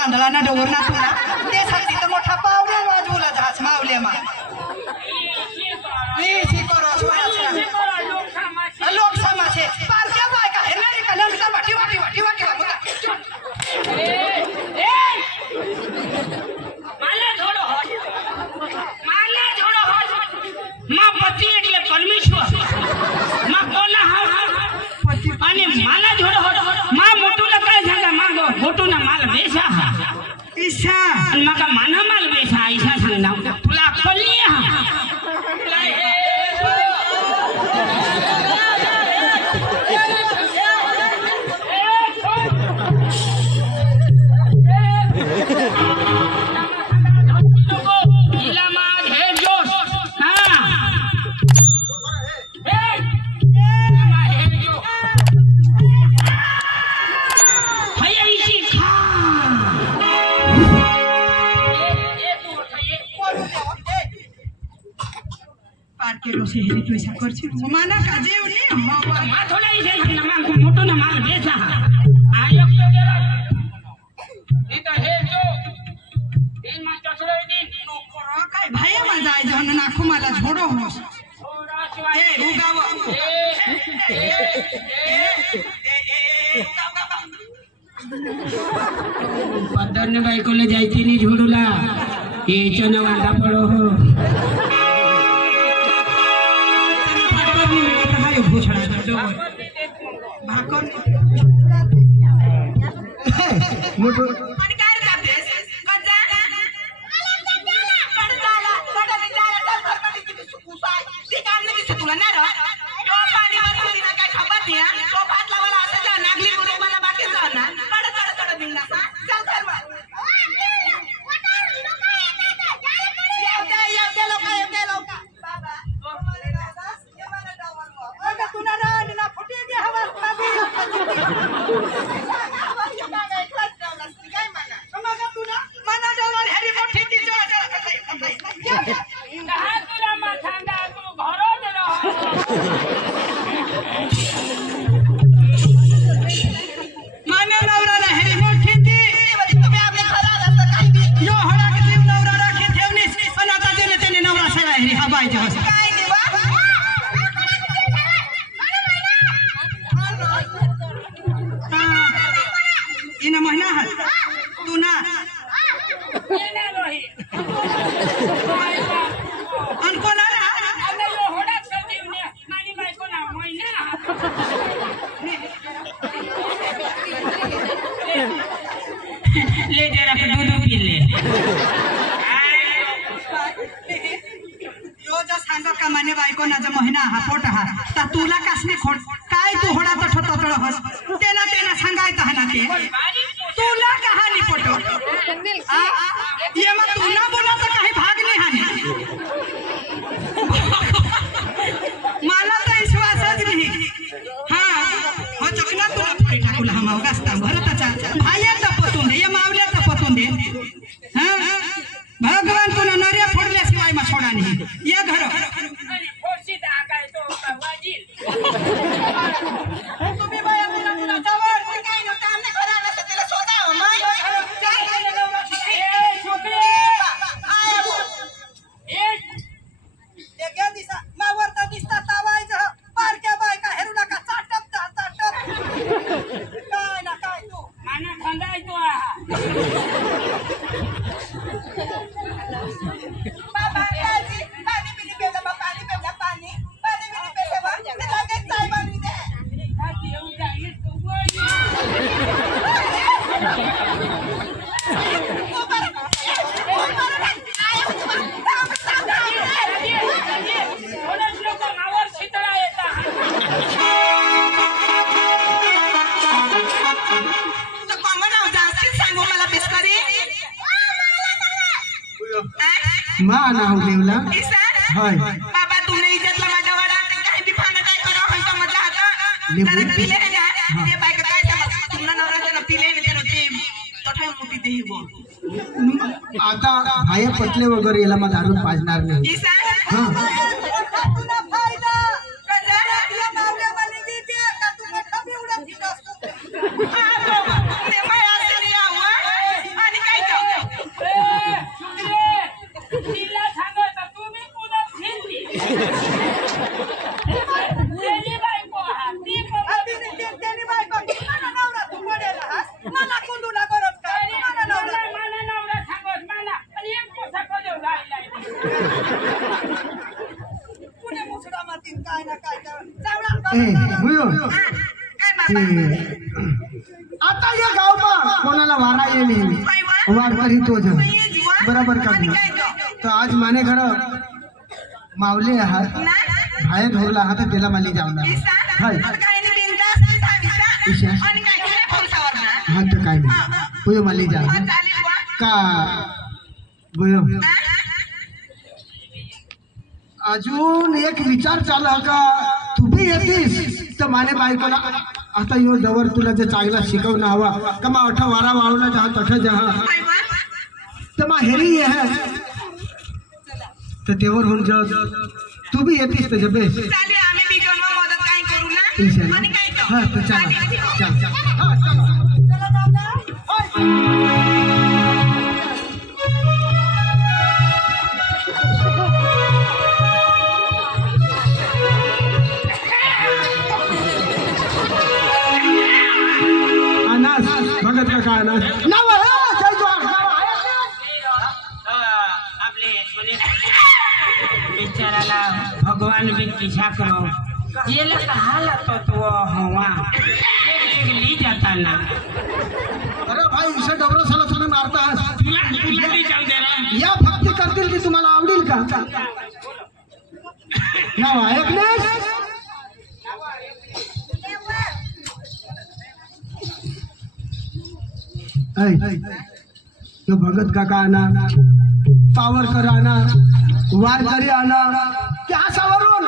तांदळा ना डोर ना तुला ते साठी तर मोठा पावडे वाजवला झास मावले मा लोक समासे पारख्या बायका हे नाही का लंगसा वाटी वाटी वाटी वाटी माला जोड़ो माँ पति એટલે પરમેશ્વર माँ कोला हा અને માલા જોડો माँ મોટું લકાય જાગા माँ મોટું ના માલ બેસા ईशा અને માકા માના માલ બેસા ઈશા सांगना तुला अक्कल नाही हा शहरी पैसा करछी माना काजे उनी मा थोड़ा इसे ना मांग मोटो ना माल बेचा आयोग तो जरा ई तो हे जो तीन मा चचड़ो दिन नो करो काय भाई मा जाय जन नाखो माला छोड़ो होस ए उगाव पदन बाई को ले जाईती नी झोडूला ये चना वांगा पड़ो हो भाकर मोठो आणि काय करतेस गजा कडजाला किती सुकुसाय ती काम नाही दिसत तुला ना रे यो पाणी वरती ना काय खबर नाही तो भात लावायला असं जा नागली मुळे मला बाकी जाणार कड बिंगा चल कर मग येते लोक बाबा तुना ना फुटी दी हवा ले जरा दूध पी ले रोज सांगा का माने बायको ना जो महिना हा पोट हा ता तुला कसने खोड काय तू होडा तठ तळ हस तेना सांगाय का ना ते तुला कहानी पोटो ये मत तुला बोला तर काही भाग नाही हाने मला तर विश्वासच नाही हां हो चकना तुला पुरी टाकूला हा मावगास्ता भरताचा भाया तपतून दे या मावल्या तपतून दे हां भगवान तुला नर्या फोडल्याशिवाय मा सोडा नाही या घर फोडसी दा काय तो वाजील तुम्ही बाया तुला जवळ काय न काम नाही करा ना त्याला सोडा हो मग ए छोकरे आयो ए क्या दिसा मावरता दिसता तावायच पारक्या बायका हेरुला का चाटप काय ना काय तू माना खंडाय तो बाबा काजी पाणी पिली पेला पाणी पेला पाणी पिली पेला बा ते लगेच चाय बनवी दे काकी येऊ जाईल तू मां नाव देवला हाय बाबा तुमने इज्जतला माझ्या वाडा काही बी फाना काय करा हंता मजा आता जरा पिले ना ते बायका काय समज तुमना नवरा पिले ने ते तठे मुठी देही बोल आता भाया पटले वगैरे याला मग दारू पाजणार नाही हां तुला फायदा कजरा या मावल्या वाली की का तुम्ही कमी उडत असतो ने माया असली आवा आणि हे बुयो काय बाबा आता या गावमा कोणाला वारा येणे वार करी तो जण बरोबर का तो आज माने घर मावले आहात बाहेर धोरला आहात त्याला माली जावणार हाय ईशा हा तर काय नाही बुयो माली जा का बुयो अजून एक विचार चालला का तुम्ही येतीस तर माने बायकोला आता यो जवळ तुला जर चांगला शिकवणं हवा का मग अठा वारा वावला जहा तठा जहा तर मग हेरी आहे तर तेवर होऊन जा तू बी येतीस तर जबे हा तर चला भगत का अनाज बिचाराला भगवान भी पीछा करो ये लगा हालत तो हवा ली जाता ना अरे भाई इसे डबरा साला तुम्ही मारता तुला भी जाऊ दे रे या भक्ती करतील ती तुम्हाला आवडेल का नाव ऐकण्यास तो भगत काका आना पावरकर आना वारकरी आना त्या सावरून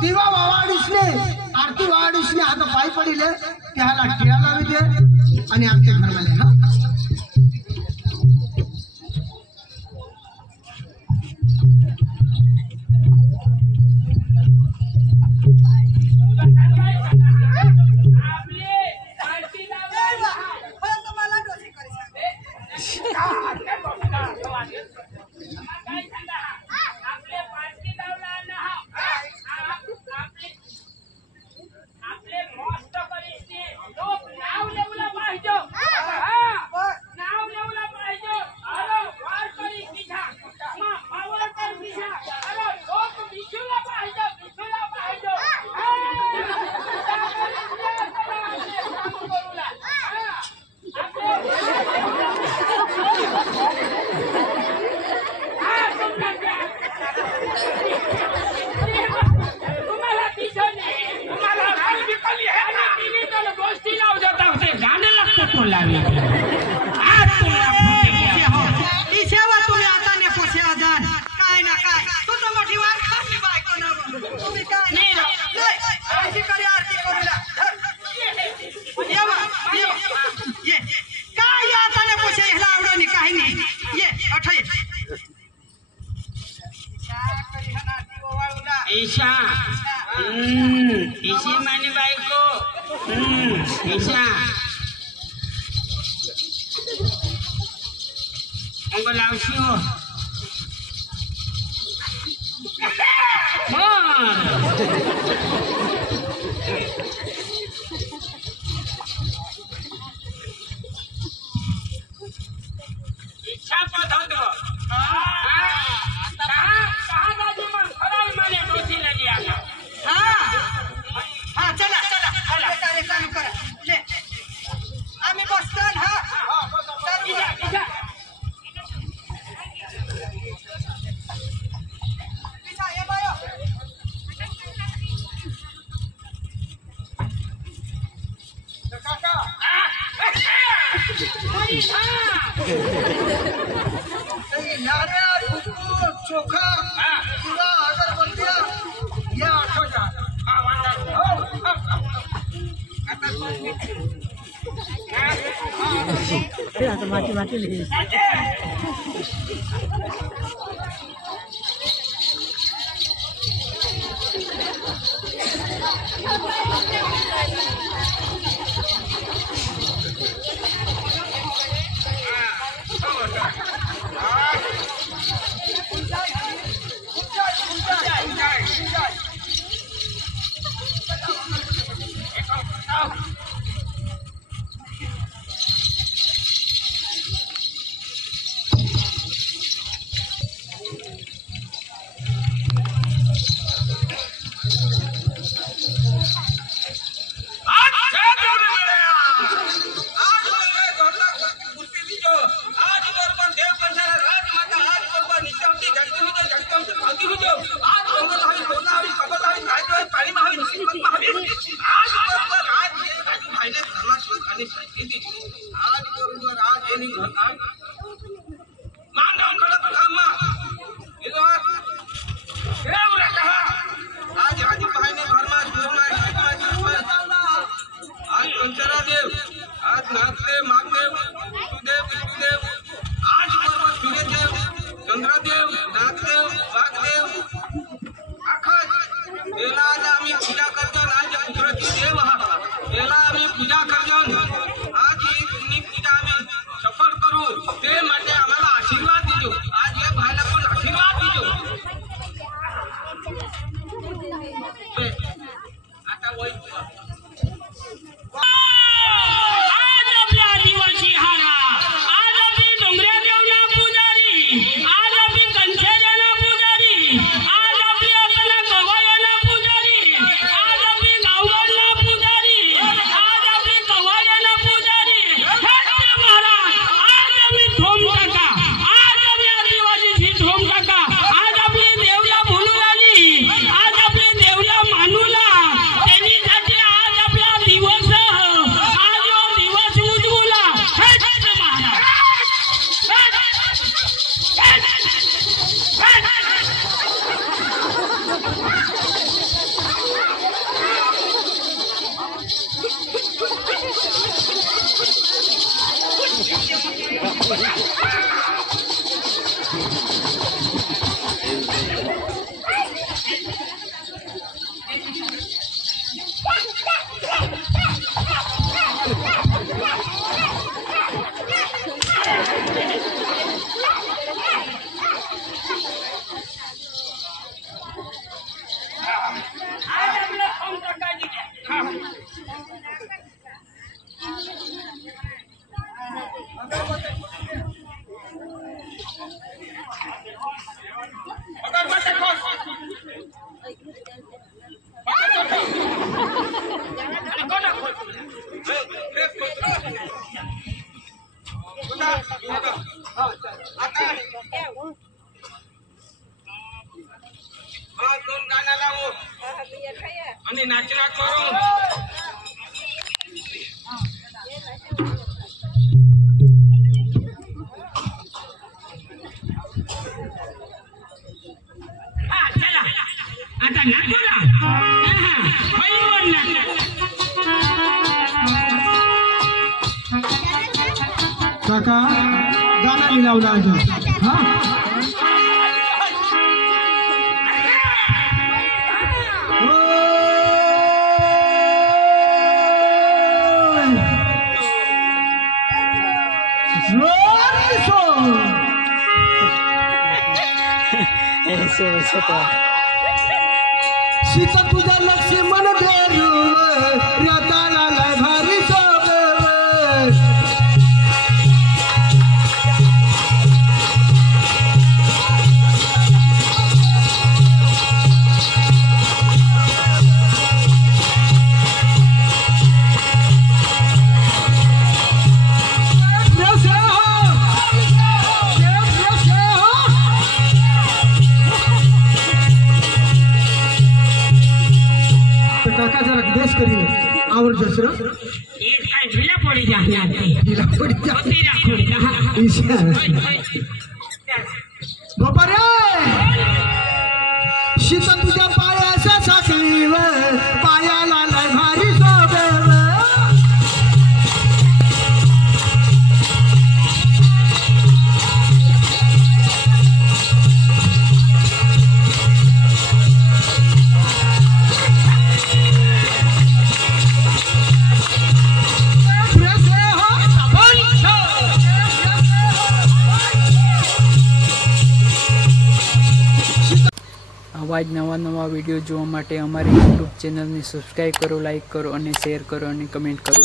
दिवा वावाडीसने आरती वावाडीसने आता पाय पडिले त्याला टिळा लावी दे आणि आमच्या घरवाले हा ईशा ईशी माने बायको ईशा अंगो लावशी हो इच्छा पद चोखा किंवा अगरबत्त्या या आठवड्या आता माती माती અને નાચના કરો હા ચલા आता नाचू ना पहिलीवर नाच काका गाना नहीं लावला अजून हा eso तो सीता तुझ्या लक्ष्मण देरू रताला लय भारी सोबे काका जरा देश करील आवर जसर एक काय ढिला पडी जाणार तिला पडी जा तेरा खोडी का ईशा बाबा रे सीता तुझ्या पायाचा साखळी व पायाला लय भारी सोबे આવા જ નવા વિડીયો જોવા માટે અમારી યુટ્યુબ ચેનલને સબસ્ક્રાઈબ કરો, લાઈક કરો અને શેર કરો અને કમેન્ટ કરો.